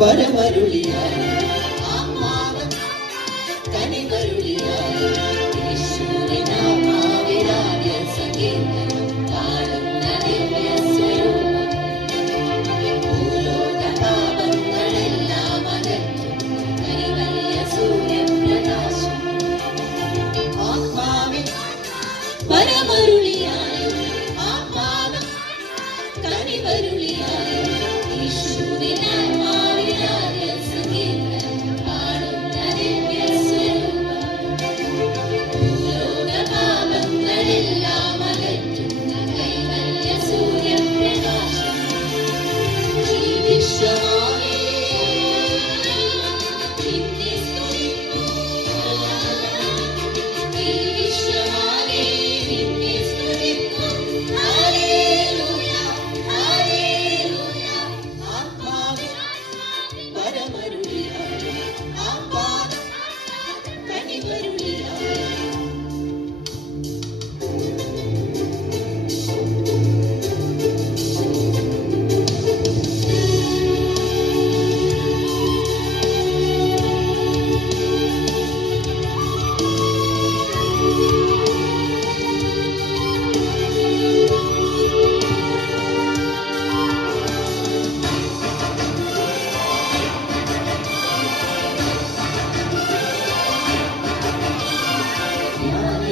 വരമരുളിയായി ആത്മാവൻ കനിവരുളിയായി യേശുവിനാത്മാവിലായ സങ്കീർത്തനം പാടുന്ന ദിവ്യസ്വരൂപം ഭൂലോകപാപങ്ങളെല്ലാം അകറ്റുന്ന കൈവല്യ സൂര്യപ്രകാശം ആത്മാവിൻ വരമരുളിയായി ആത്മാവൻ കനിവരുളിയായി യേശുവിനാത്മാവിലായ സങ്കീർത്തനം പാടുന്ന ദിവ്യസ്വരൂപം ഭൂലോകപാപങ്ങളെല്ലാം അകറ്റുന്ന കൈവല്യ സൂര്യപ്രകാശം വിശ്വമാകെ നിന്നെ സ്തുതിക്കുന്നു ഈ വിശ്വമാകെ നിന്നെ സ്തുതിക്കുന്നു ഹല്ലേലൂയ ഹല്ലേലൂയ ആത്മാവിൻ വരമരുളിയായി ആത്മാവൻ കനിവരുളിയായി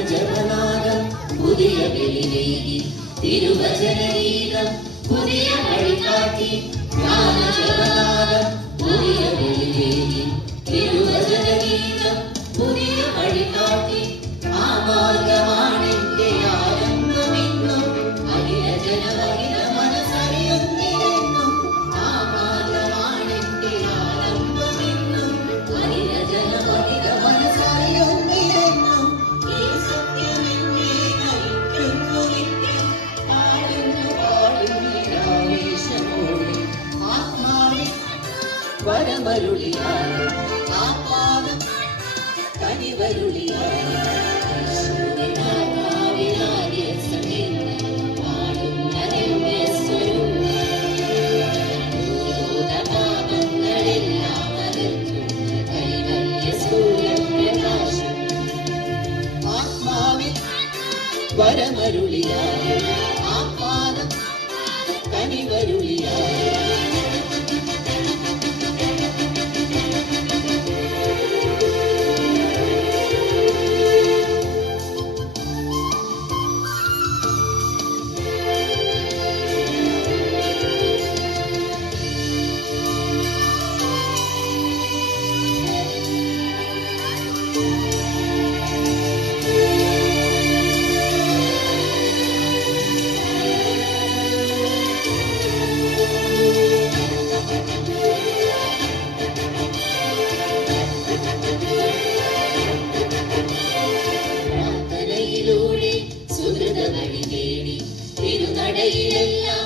ജപനാദം പുതിയ വെളിവേകി തിരുവചനഗീതം പുതിയ വഴികാട്ടി ജപനാദം പുതിയ വെളിവേകി തിരുവചനഗീതം പുതിയ വഴികാട്ടി ആ മാർഗമാണെന്റെ ആരംഭമെന്നും അഖില ജനമഖില മനസ്സറിയുന്നില്ലെന്നും ആ മാർഗമാണെന്റെ ആരംഭമെന്നും അഖില ജനമഖില മനസ്സറിയുന്നില്ലെന്നും ഈ സത്യമെന്നെ നയിക്കുന്നു നിത്യം പാടുന്നു പാടുന്നിരാവേശമോടെ ആത്മാവിൻ വരമരുളിയായി ആത്മാവൻ കനിവരുളിയായി യേശുവിനാത്മാവിലായ സങ്കീർത്തനം പാടുന്ന ദിവ്യസ്വരൂപം ഭൂലോകപാപങ്ങളെല്ലാം അകറ്റുന്ന കൈവല്യ സൂര്യപ്രകാശം ആത്മാവിൻ വരമരുളിയായി ആത്മാവൻ കനിവരുളിയായി പ്രാർത്ഥനയിലൂടെ സുഹൃത വഴി നേടി തിരുനടയിലെല്ലാം